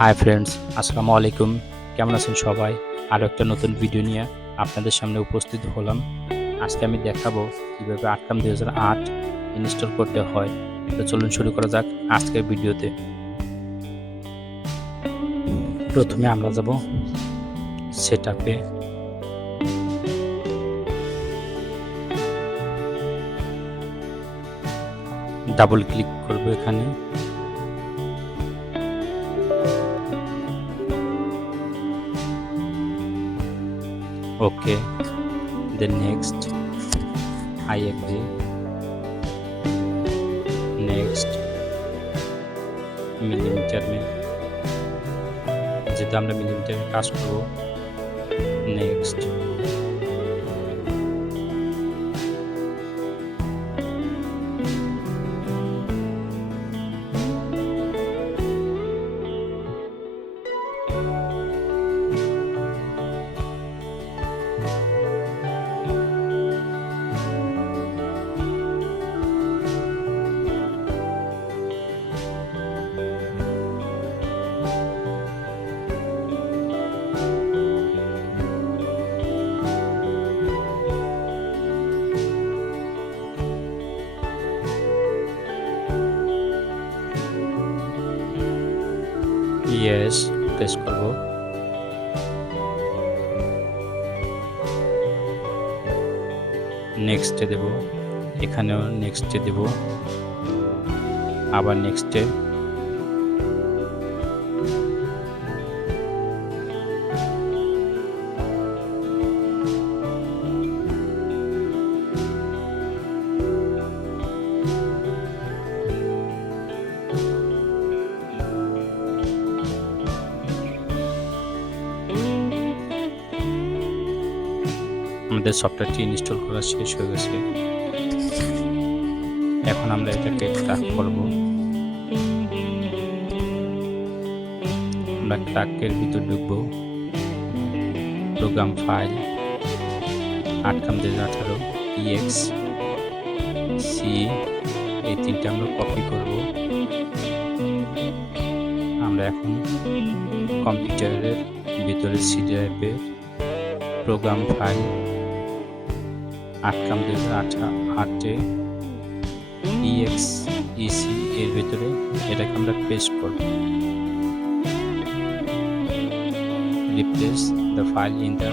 Hi friends, আসসালামু আলাইকুম। কেমন আছেন সবাই? আরও একটা নতুন ভিডিও নিয়ে আপনাদের সামনে উপস্থিত হলাম। আজকে আমি দেখাবো কীভাবে আরকাম 2008 ইনস্টল করতে হয়। তো চলুন শুরু করা যাক আজকের ভিডিওতে। প্রথমে আমরা যাব সেটআপে। ডাবল ক্লিক করব এখানে। Okay, then next, I agree, next, millimetre যেহেতু আমরা মিলিমিটারে কাজ করব, নেক্সট। ইয়েস প্রেস করব। নেক্সটে দেব, এখানেও নেক্সটে দেব, আবার নেক্সটে। আমাদের সফটওয়্যারটি ইনস্টল করা শেষ হয়ে গেছে। এখন আমরা এটাকে ক্র্যাক করব। আমরা ক্র্যাকের ভিতর ঢুকব। প্রোগ্রাম ফাইল আরকাম 2018 EX C, এই তিনটা আমরা কপি করব। আমরা এখন কম্পিউটারের ভিতরে সি ড্রাইভে প্রোগ্রাম ফাইল আরকাম 2008 EXEC এর ভিতরে এটাকে আমরা পেস্ট করব। Replace the file in the